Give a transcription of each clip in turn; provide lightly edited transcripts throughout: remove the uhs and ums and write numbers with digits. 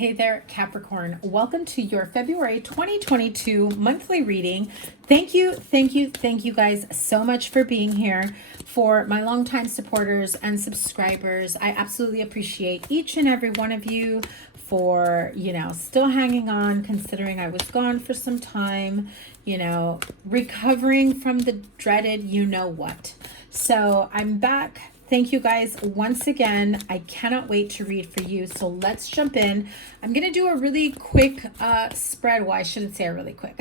Hey there, Capricorn. Welcome to your February 2022 monthly reading. Thank you guys so much for being here. For my longtime supporters and subscribers, I absolutely appreciate each and every one of you for, still hanging on, considering I was gone for some time, recovering from the dreaded you-know-what. So I'm back. Thank you guys once again. I cannot wait to read for you. So let's jump in. I'm going to do a really quick spread. Well, I shouldn't say a really quick,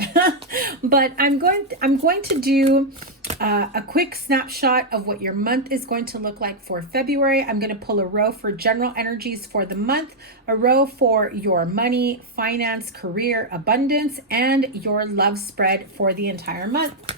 but I'm going to do a quick snapshot of what your month is going to look like for February. I'm going to pull a row for general energies for the month, a row for your money, finance, career, abundance, and your love spread for the entire month.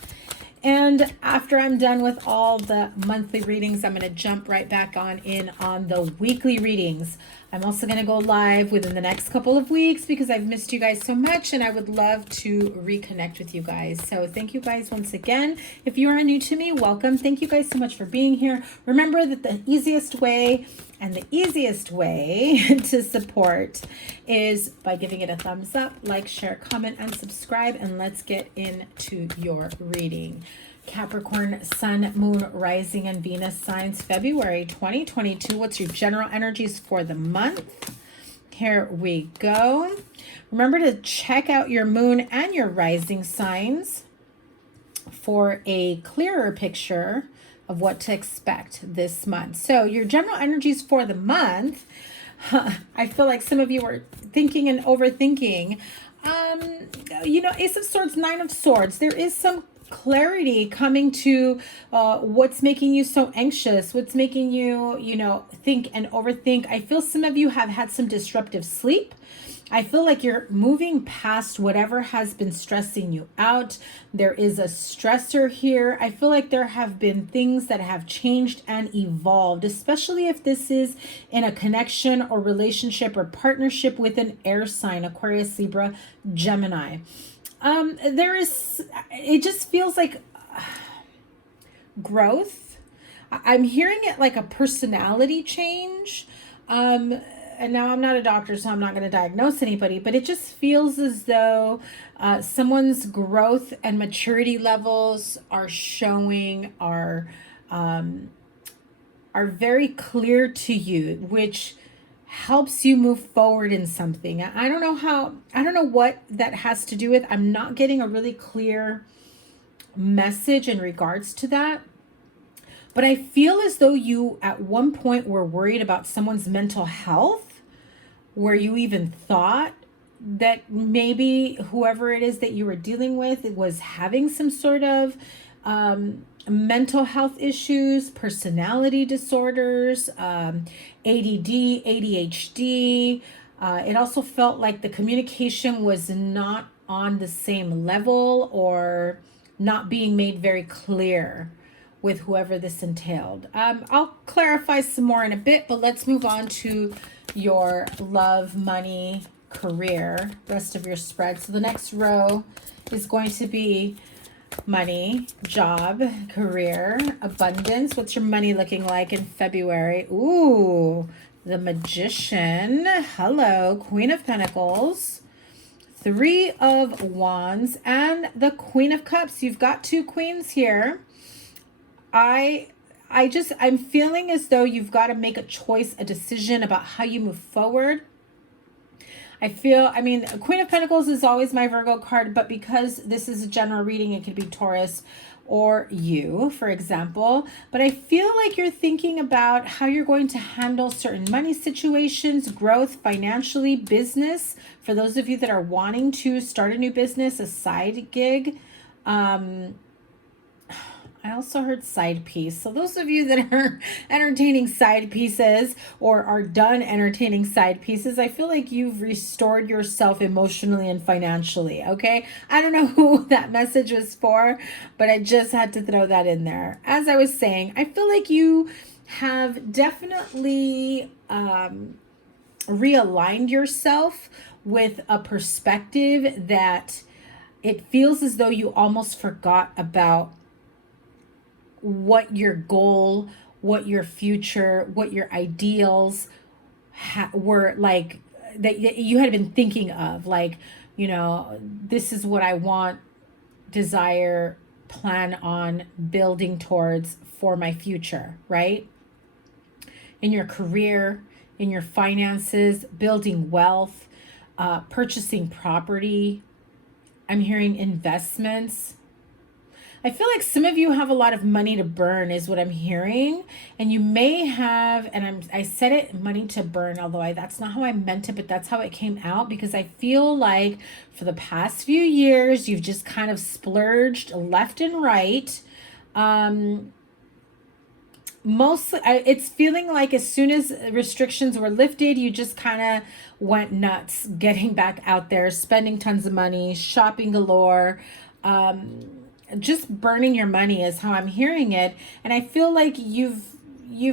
And after I'm done with all the monthly readings, I'm going to jump right back on the weekly readings. I'm also going to go live within the next couple of weeks because I've missed you guys so much and I would love to reconnect with you guys. So thank you guys once again. If you are new to me, welcome. Thank you guys so much for being here. Remember that the easiest way to support is by giving it a thumbs up, like, share, comment, and subscribe. And let's get into your reading. Capricorn, Sun, Moon, Rising, and Venus signs, February 2022. What's your general energies for the month? Here we go. Remember to check out your Moon and your Rising signs for a clearer picture of what to expect this month. So your general energies for the month, I feel like some of you are thinking and overthinking. Ace of Swords, Nine of Swords. There is some clarity coming to what's making you so anxious, what's making you, think and overthink. I feel some of you have had some disruptive sleep. I feel like you're moving past whatever has been stressing you out. There is a stressor here. I feel like there have been things that have changed and evolved, especially if this is in a connection or relationship or partnership with an air sign, Aquarius, Libra, Gemini. It just feels like growth. I'm hearing it like a personality change. And now I'm not a doctor, so I'm not going to diagnose anybody, but it just feels as though someone's growth and maturity levels are showing, are very clear to you, which helps you move forward in something. I don't know what that has to do with. I'm not getting a really clear message in regards to that. But I feel as though you at one point were worried about someone's mental health, where you even thought that maybe whoever it is that you were dealing with was having some sort of mental health issues, personality disorders, ADD, ADHD. It also felt like the communication was not on the same level or not being made very clear with whoever this entailed. I'll clarify some more in a bit, but let's move on to your love, money, career, rest of your spread. So the next row is going to be money, job, career, abundance. What's your money looking like in February? Ooh, the Magician. Hello, Queen of Pentacles, Three of Wands, and the Queen of Cups. You've got two queens here. I'm feeling as though you've got to make a choice, a decision about how you move forward. Queen of Pentacles is always my Virgo card, but because this is a general reading, it could be Taurus or you, for example. But I feel like you're thinking about how you're going to handle certain money situations, growth, financially, business. For those of you that are wanting to start a new business, a side gig, I also heard side piece. So those of you that are entertaining side pieces or are done entertaining side pieces, I feel like you've restored yourself emotionally and financially, okay? I don't know who that message was for, but I just had to throw that in there. As I was saying, I feel like you have definitely realigned yourself with a perspective that it feels as though you almost forgot about what your goal, what your future, what your ideals were like that you had been thinking of, like, you know, this is what I want, desire, plan on building towards for my future, right? In your career, in your finances, building wealth, purchasing property. I'm hearing investments. I feel like some of you have a lot of money to burn is what I'm hearing. And you may have, and I said it, money to burn, although that's not how I meant it, but that's how it came out, because I feel like for the past few years, you've just kind of splurged left and right. Mostly, it's feeling like as soon as restrictions were lifted, you just kind of went nuts, getting back out there, spending tons of money, shopping galore, just burning your money is how I'm hearing it. And I feel like you've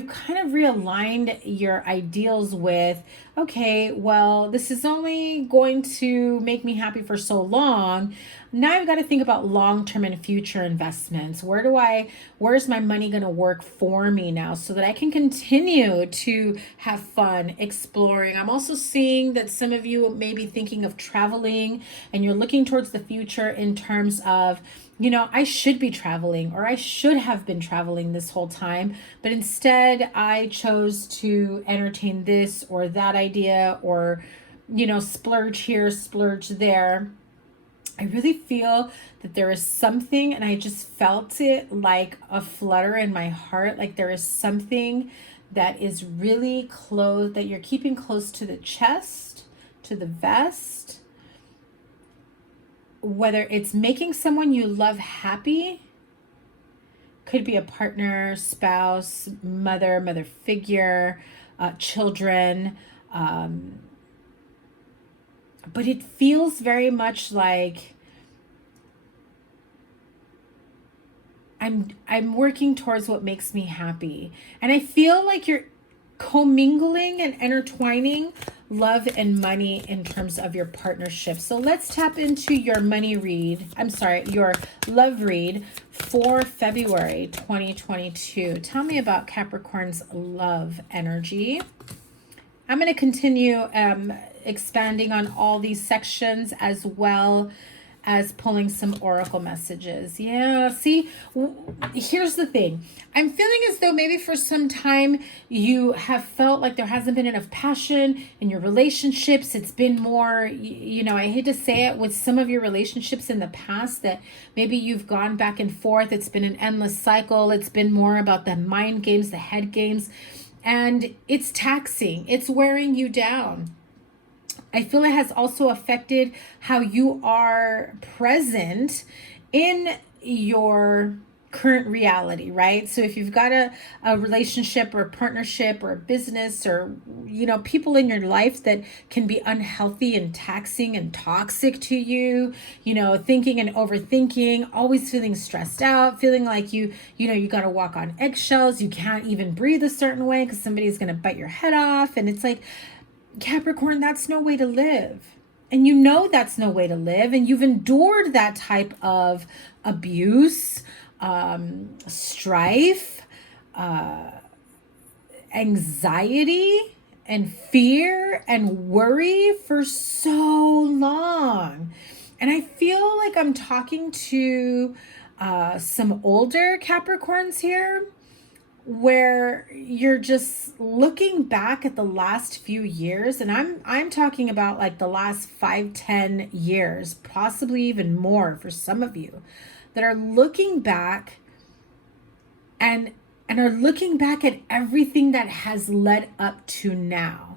kind of realigned your ideals with, okay, well, this is only going to make me happy for so long. Now I've got to think about long-term and future investments. Where's my money going to work for me now so that I can continue to have fun exploring? I'm also seeing that some of you may be thinking of traveling, and you're looking towards the future in terms of, you know, I should be traveling, or I should have been traveling this whole time, but instead I chose to entertain this or that idea, or, you know, splurge here, splurge there. I really feel that there is something, and I just felt it like a flutter in my heart, like there is something that is really close, that you're keeping close to the chest, to the vest, whether it's making someone you love happy, could be a partner, spouse, mother figure, children, but it feels very much like I'm working towards what makes me happy. And I feel like you're commingling and intertwining love and money in terms of your partnership. So let's tap into your your love read for February 2022. Tell me about Capricorn's love energy. I'm going to continue expanding on all these sections, as well as pulling some oracle messages. Yeah, see, here's the thing. I'm feeling as though maybe for some time you have felt like there hasn't been enough passion in your relationships. It's been more, you know, I hate to say it, with some of your relationships in the past, that maybe you've gone back and forth. It's been an endless cycle. It's been more about the mind games, the head games. And it's taxing. It's wearing you down. I feel it has also affected how you are present in your current reality, right? So if you've got a relationship or a partnership or a business, or, you know, people in your life that can be unhealthy and taxing and toxic to you, you know, thinking and overthinking, always feeling stressed out, feeling like you got to walk on eggshells, you can't even breathe a certain way because somebody's going to bite your head off. And it's like, Capricorn, that's no way to live. And you know that's no way to live. And you've endured that type of abuse, strife, anxiety, and fear and worry for so long. And I feel like I'm talking to some older Capricorns here, where you're just looking back at the last few years, and I'm talking about like the last 5-10 years, possibly even more for some of you, that are looking back and are looking back at everything that has led up to now.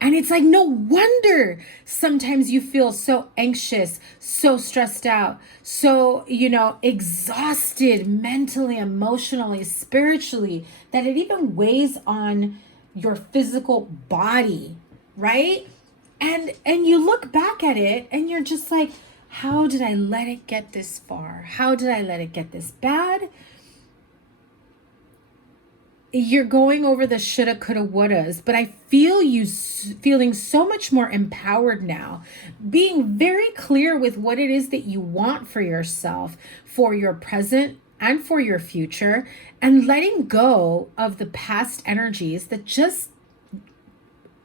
And it's like, no wonder sometimes you feel so anxious, so stressed out, so, you know, exhausted mentally, emotionally, spiritually, that it even weighs on your physical body, right? And you look back at it and you're just like, how did I let it get this far? How did I let it get this bad? You're going over the shoulda, coulda, wouldas, but I feel you feeling so much more empowered now, being very clear with what it is that you want for yourself, for your present and for your future, and letting go of the past energies that just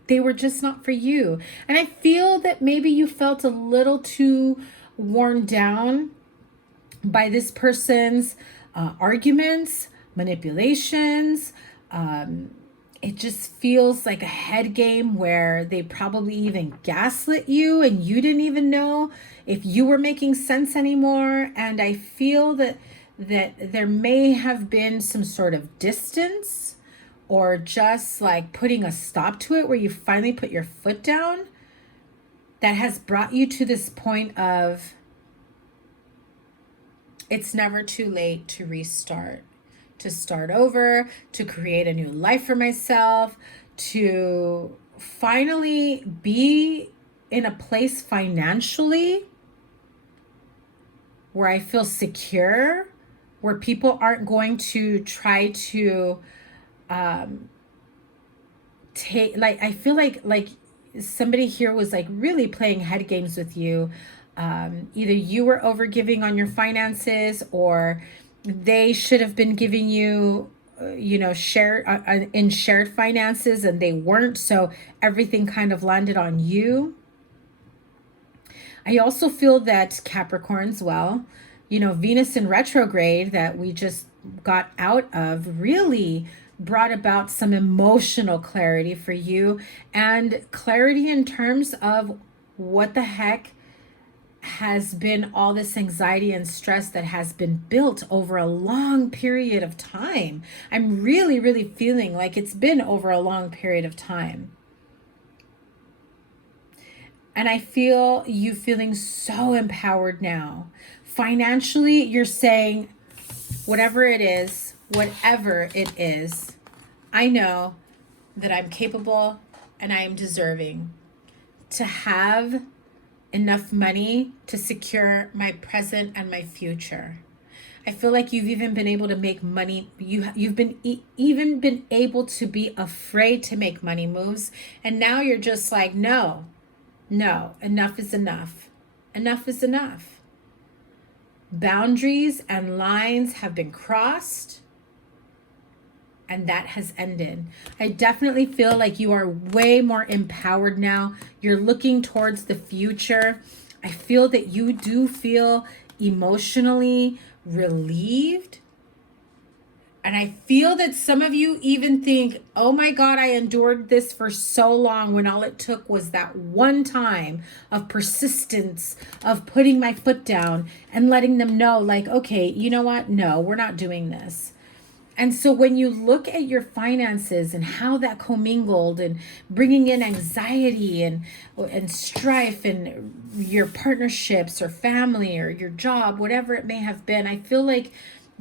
they were just not for you. And I feel that maybe you felt a little too worn down by this person's arguments, manipulations. It just feels like a head game where they probably even gaslit you and you didn't even know if you were making sense anymore. And I feel that there may have been some sort of distance, or just like putting a stop to it where you finally put your foot down, that has brought you to this point of it's never too late to restart, to start over, to create a new life for myself, to finally be in a place financially where I feel secure, where people aren't going to try to take, like, I feel like somebody here was like really playing head games with you. Either you were overgiving on your finances, or they should have been giving you, shared finances, and they weren't. So everything kind of landed on you. I also feel that Capricorns, well, Venus in retrograde that we just got out of really brought about some emotional clarity for you, and clarity in terms of what the heck has been all this anxiety and stress that has been built over a long period of time. I'm really, really feeling like it's been over a long period of time. And I feel you feeling so empowered now. Financially, you're saying, whatever it is, I know that I'm capable and I am deserving to have enough money to secure my present and my future. I feel like you've even been able to make money. You've been even been able to be afraid to make money moves. And now you're just like, no, enough is enough. Enough is enough. Boundaries and lines have been crossed, and that has ended. I definitely feel like you are way more empowered now. You're looking towards the future. I feel that you do feel emotionally relieved. And I feel that some of you even think, oh my God, I endured this for so long, when all it took was that one time of persistence, of putting my foot down and letting them know, like, okay, you know what? No, we're not doing this. And so when you look at your finances and how that commingled and bringing in anxiety and strife and your partnerships or family or your job, whatever it may have been, I feel like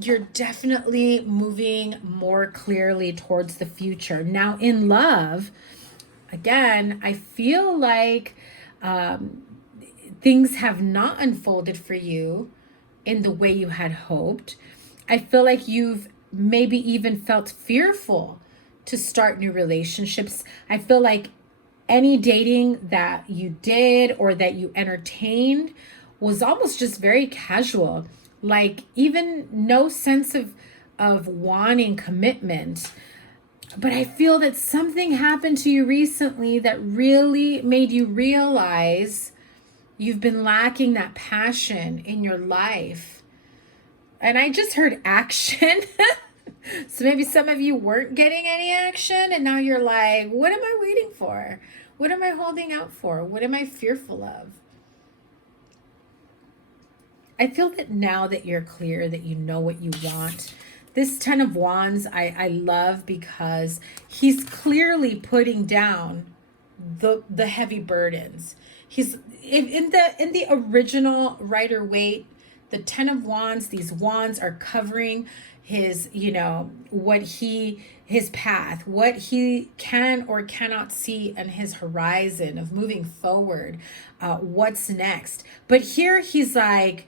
you're definitely moving more clearly towards the future. Now in love, again, I feel like things have not unfolded for you in the way you had hoped. I feel like you've maybe even felt fearful to start new relationships. I feel like any dating that you did or that you entertained was almost just very casual, like even no sense of wanting commitment. But I feel that something happened to you recently that really made you realize you've been lacking that passion in your life. And I just heard action. So maybe some of you weren't getting any action, and now you're like, what am I waiting for? What am I holding out for? What am I fearful of? I feel that now that you're clear, that you know what you want. This Ten of Wands, I love, because he's clearly putting down the heavy burdens. He's in the original Rider-Waite, the Ten of Wands, these wands are covering his, his path, what he can or cannot see on his horizon of moving forward, what's next. But here he's like,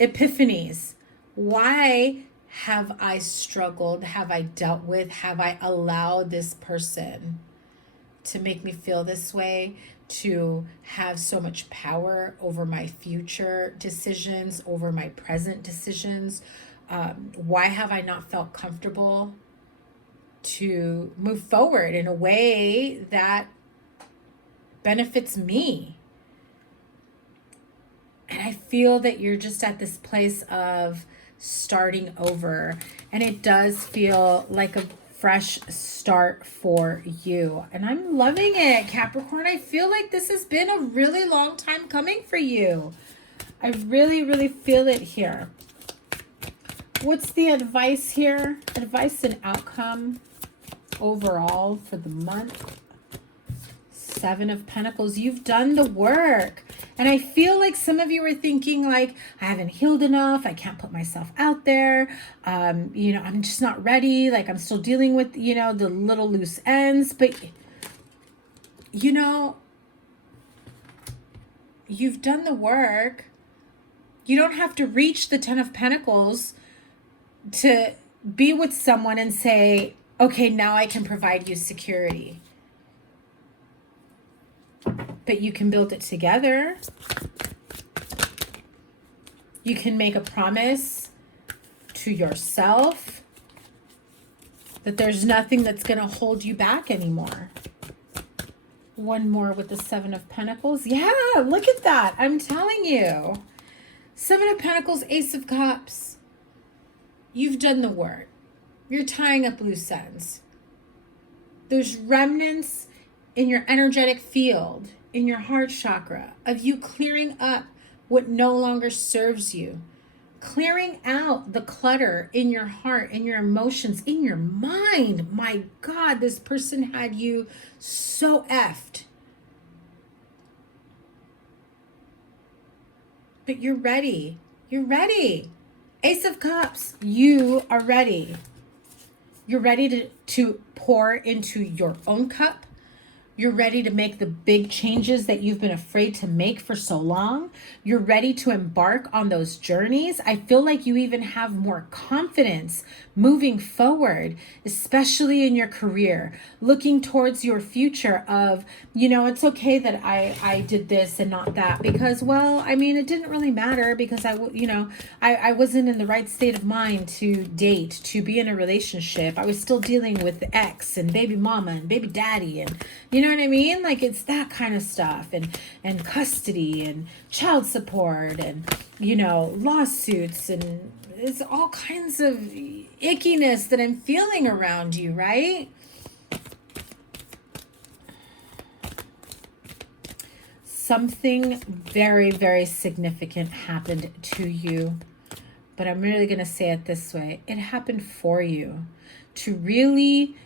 epiphanies. Why have I struggled? Have I dealt with? Have I allowed this person to make me feel this way? To have so much power over my future decisions, over my present decisions? Why have I not felt comfortable to move forward in a way that benefits me. And I feel that you're just at this place of starting over. And it does feel like a fresh start for you. And I'm loving it, Capricorn. I feel like this has been a really long time coming for you. I really, really feel it here. What's the advice here? Advice and outcome overall for the month. Seven of Pentacles. You've done the work. And I feel like some of you are thinking like, I haven't healed enough. I can't put myself out there. You know, I'm just not ready. Like I'm still dealing with, you know, the little loose ends. But, you know, you've done the work. You don't have to reach the 10 of Pentacles to be with someone and say, okay, now I can provide you security. But you can build it together. You can make a promise to yourself that there's nothing that's going to hold you back anymore. One more with the Seven of Pentacles. Yeah, look at that. I'm telling you. Seven of Pentacles, Ace of Cups. You've done the work. You're tying up loose ends. There's remnants in your energetic field, in your heart chakra, of you clearing up what no longer serves you. Clearing out the clutter in your heart, in your emotions, in your mind. My God, this person had you so effed. But you're ready. You're ready. Ace of Cups, you are ready. You're ready to pour into your own cup. You're ready to make the big changes that you've been afraid to make for so long. You're ready to embark on those journeys. I feel like you even have more confidence moving forward, especially in your career, looking towards your future of, you know, it's okay that I did this and not that because, well, I mean, it didn't really matter because I wasn't in the right state of mind to date, to be in a relationship. I was still dealing with the ex and baby mama and baby daddy and, you know what I mean? Like it's that kind of stuff and custody and child support and, you know, lawsuits and it's all kinds of ickiness that I'm feeling around you, right? Something very, very significant happened to you, but I'm really going to say it this way. It happened for you to really,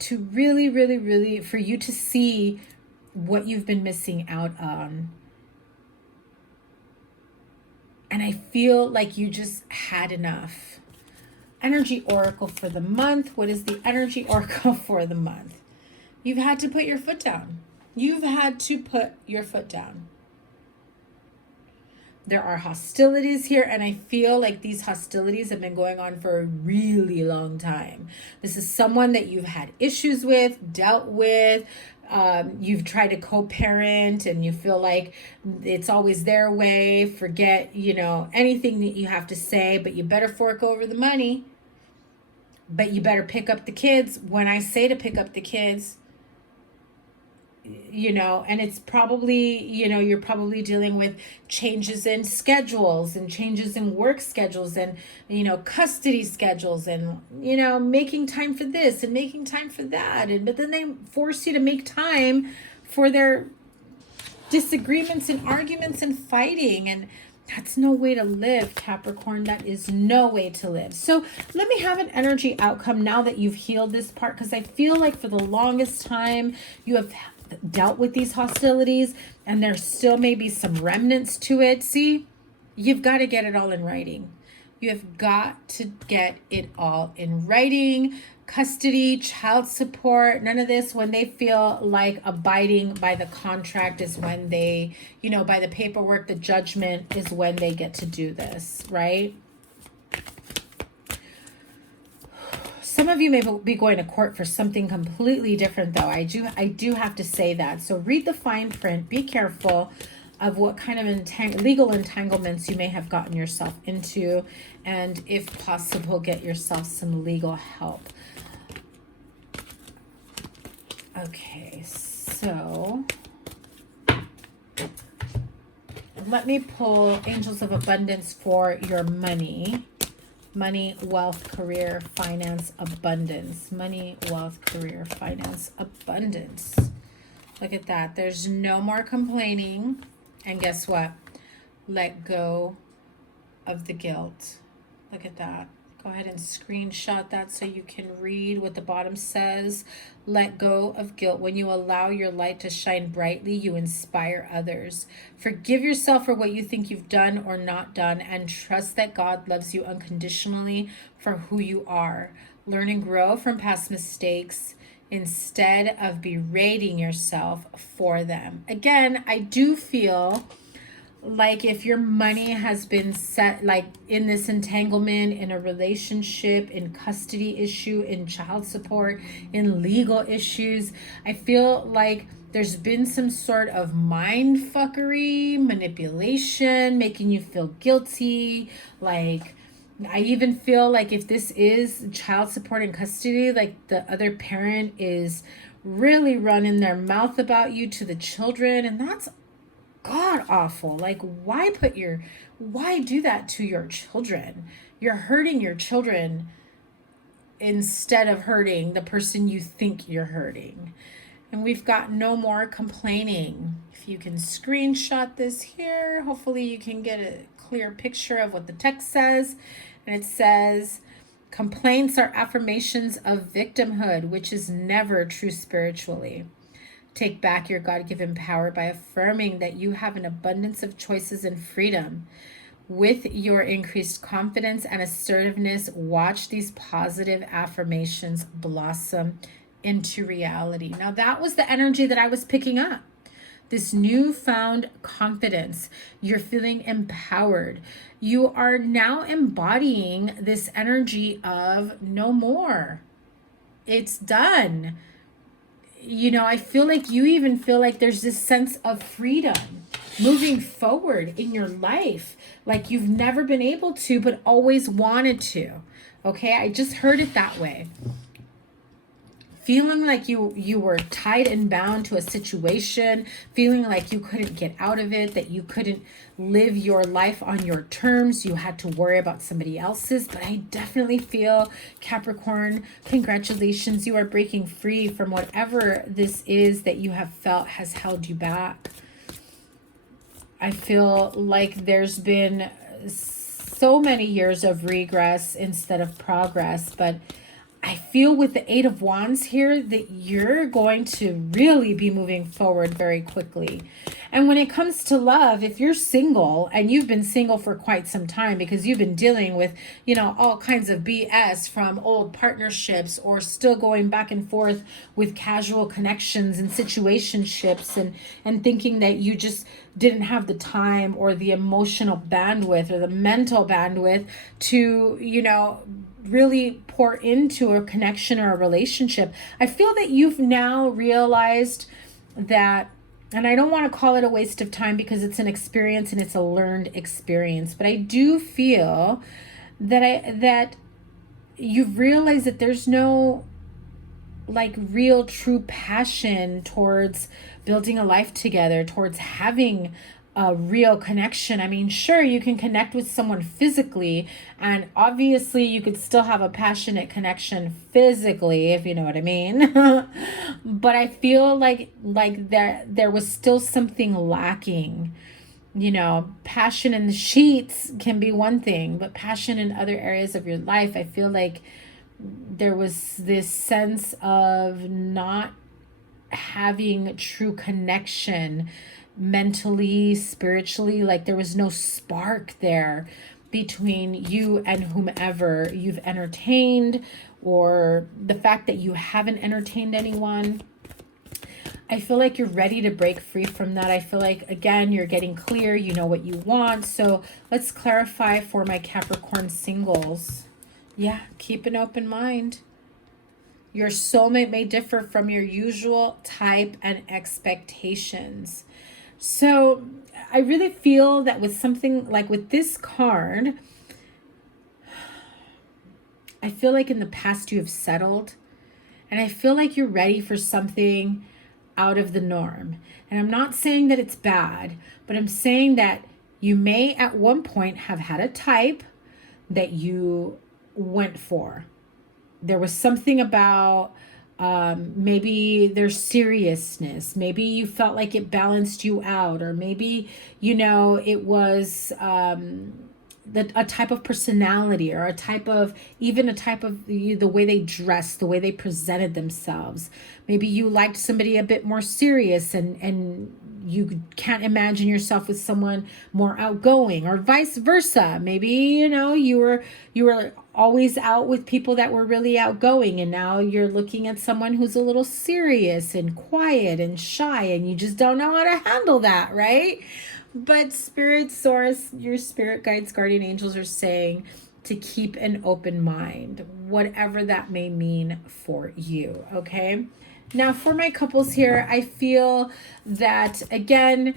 for you to see what you've been missing out on. And I feel like you just had enough. Energy Oracle for the month. What is the Energy Oracle for the month? You've had to put your foot down. You've had to put your foot down. There are hostilities here, and I feel like these hostilities have been going on for a really long time. This is someone that you've had issues with, dealt with. You've tried to co-parent, and you feel like it's always their way. Forget, you know, anything that you have to say, but you better fork over the money. But you better pick up the kids when I say to pick up the kids. You know, and it's probably, you know, you're probably dealing with changes in schedules and changes in work schedules and, you know, custody schedules and, you know, making time for this and making time for that. And but then they force you to make time for their disagreements and arguments and fighting. And that's no way to live, Capricorn. That is no way to live. So let me have an energy outcome now that you've healed this part, because I feel like for the longest time you have dealt with these hostilities and there still may be some remnants to it. See, you've got to get it all in writing. You have got to get it all in writing. Custody, child support, none of this. When they feel like abiding by the contract is when they, you know, by the paperwork, the judgment is when they get to do this, right? Some of you may be going to court for something completely different, though. I do have to say that. So read the fine print. Be careful of what kind of legal entanglements you may have gotten yourself into. And if possible, get yourself some legal help. Okay, so let me pull Angels of Abundance for your money. Money, wealth, career, finance, abundance. Money, wealth, career, finance, abundance. Look at that. There's no more complaining. And guess what? Let go of the guilt. Look at that. Go ahead and screenshot that so you can read what the bottom says. Let go of guilt. When you allow your light to shine brightly, you inspire others. Forgive yourself for what you think you've done or not done, and trust that God loves you unconditionally for who you are. Learn and grow from past mistakes instead of berating yourself for them. Again, I do feel like if your money has been set, like in this entanglement, in a relationship, in custody issue, in child support, in legal issues, I feel like there's been some sort of mind fuckery, manipulation, making you feel guilty. Like, I even feel like if this is child support and custody, like the other parent is really running their mouth about you to the children, and that's God awful. Like, why do that to your children? You're hurting your children instead of hurting the person you think you're hurting. And we've got no more complaining. If you can screenshot this here, hopefully you can get a clear picture of what the text says. And it says, complaints are affirmations of victimhood, which is never true spiritually. Take back your God-given power by affirming that you have an abundance of choices and freedom. With your increased confidence and assertiveness, watch these positive affirmations blossom into reality. Now, that was the energy that I was picking up. This newfound confidence. You're feeling empowered. You are now embodying this energy of no more. It's done. You know, I feel like you even feel like there's this sense of freedom moving forward in your life, like you've never been able to, but always wanted to. Okay, I just heard it that way. Feeling like you were tied and bound to a situation, feeling like you couldn't get out of it, that you couldn't live your life on your terms, you had to worry about somebody else's. But I definitely feel, Capricorn, congratulations, you are breaking free from whatever this is that you have felt has held you back. I feel like there's been so many years of regress instead of progress, but I feel with the Eight of Wands here that you're going to really be moving forward very quickly. And when it comes to love, if you're single and you've been single for quite some time because you've been dealing with, you know, all kinds of BS from old partnerships, or still going back and forth with casual connections and situationships, and thinking that you just didn't have the time or the emotional bandwidth or the mental bandwidth to, you know, really pour into a connection or a relationship. I feel that you've now realized that, and I don't want to call it a waste of time because it's an experience and it's a learned experience, but I do feel that you've realized that there's no like real true passion towards building a life together, towards having a real connection. I mean, sure, you can connect with someone physically, and obviously you could still have a passionate connection physically, if you know what I mean. But I feel like there was still something lacking. You know, passion in the sheets can be one thing, but passion in other areas of your life, I feel like there was this sense of not having true connection mentally, spiritually, like there was no spark there between you and whomever you've entertained, or the fact that you haven't entertained anyone. I feel like you're ready to break free from that. I feel like, again, you're getting clear, you know what you want. So let's clarify for my Capricorn singles. Yeah, keep an open mind. Your soulmate may differ from your usual type and expectations. So I really feel that with something like with this card, I feel like in the past you have settled And I feel like you're ready for something out of the norm. And I'm not saying that it's bad, but I'm saying that you may at one point have had a type that you went for. There was something about maybe their seriousness. Maybe you felt like it balanced you out, or maybe, it was a type of personality, or even a type of the way they dressed, the way they presented themselves. Maybe you liked somebody a bit more serious, and you can't imagine yourself with someone more outgoing, or vice versa. Maybe, you were always out with people that were really outgoing, and now you're looking at someone who's a little serious and quiet and shy, and you just don't know how to handle that, right? But Spirit, Source, your spirit guides, guardian angels are saying to keep an open mind, whatever that may mean for you, okay? Now, for my couples here, I feel that, again,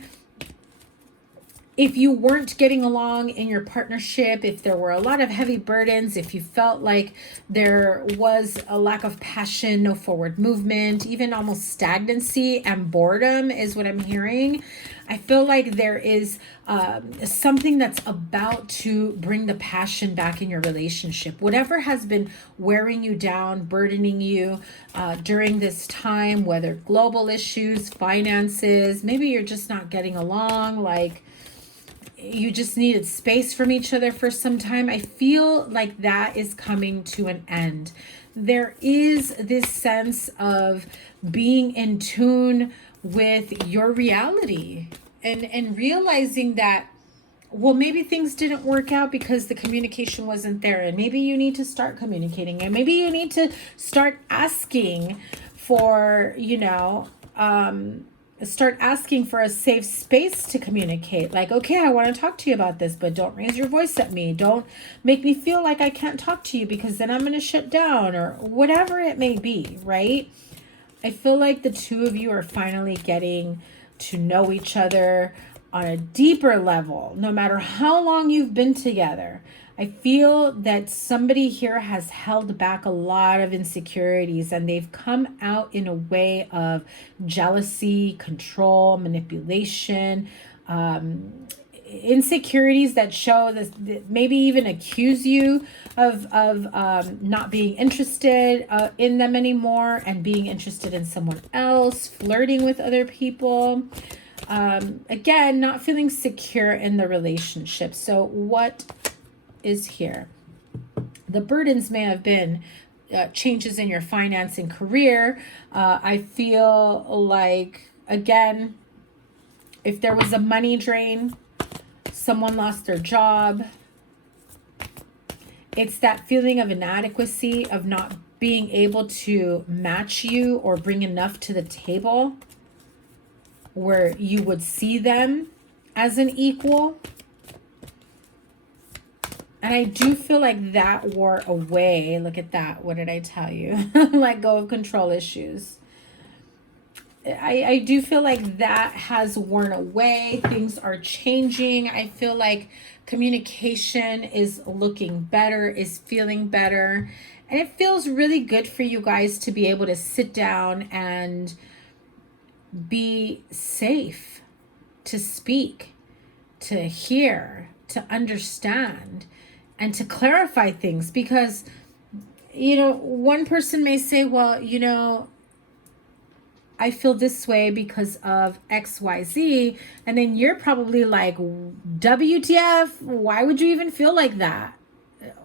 if you weren't getting along in your partnership, if there were a lot of heavy burdens, if you felt like there was a lack of passion, no forward movement, even almost stagnancy and boredom is what I'm hearing, I feel like there is something that's about to bring the passion back in your relationship. Whatever has been wearing you down, burdening you during this time, whether global issues, finances, maybe you're just not getting along, like you just needed space from each other for some time. I feel like that is coming to an end. There is this sense of being in tune with your reality and realizing that, well, maybe things didn't work out because the communication wasn't there, and maybe you need to start communicating, and maybe you need to start asking for, start asking for a safe space to communicate. Like, okay, I want to talk to you about this, but don't raise your voice at me. Don't make me feel like I can't talk to you, because then I'm going to shut down, or whatever it may be, right? I feel like the two of you are finally getting to know each other on a deeper level, no matter how long you've been together. I feel that somebody here has held back a lot of insecurities, and they've come out in a way of jealousy, control, manipulation, insecurities that show this, maybe even accuse you of not being interested in them anymore, and being interested in someone else, flirting with other people. Again, not feeling secure in the relationship. So what is here? The burdens may have been changes in your finance and career. I feel like, again, if there was a money drain, someone lost their job, it's that feeling of inadequacy, of not being able to match you or bring enough to the table where you would see them as an equal. And I do feel like that wore away. Look at that. What did I tell you? Let go of control issues. I do feel like that has worn away. Things are changing. I feel like communication is looking better, is feeling better. And it feels really good for you guys to be able to sit down and be safe, to speak, to hear, to understand, and to clarify things. Because, one person may say, well, I feel this way because of XYZ. And then you're probably like, WTF? Why would you even feel like that?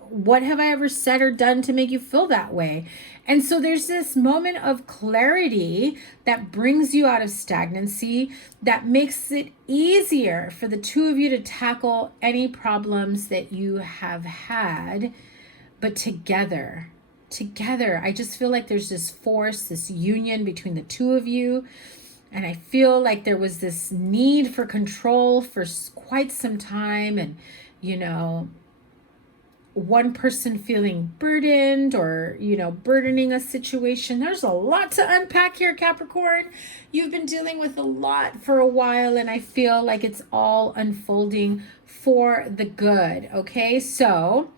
What have I ever said or done to make you feel that way? And so there's this moment of clarity that brings you out of stagnancy, that makes it easier for the two of you to tackle any problems that you have had, but together, I just feel like there's this force, this union between the two of you. And I feel like there was this need for control for quite some time. And, one person feeling burdened, or, burdening a situation. There's a lot to unpack here, Capricorn. You've been dealing with a lot for a while, and I feel like it's all unfolding for the good. Okay, so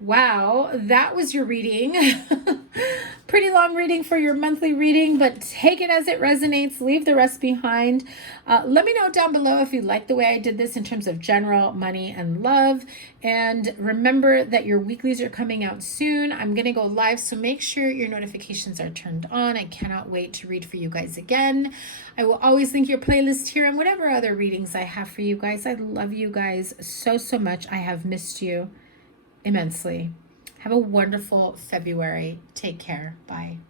Wow, that was your reading. Pretty long reading for your monthly reading, but take it as it resonates. Leave the rest behind. Let me know down below if you like the way I did this in terms of general, money, and love. And remember that your weeklies are coming out soon. I'm going to go live, so make sure your notifications are turned on. I cannot wait to read for you guys again. I will always link your playlist here and whatever other readings I have for you guys. I love you guys so, so much. I have missed you immensely. Have a wonderful February. Take care. Bye.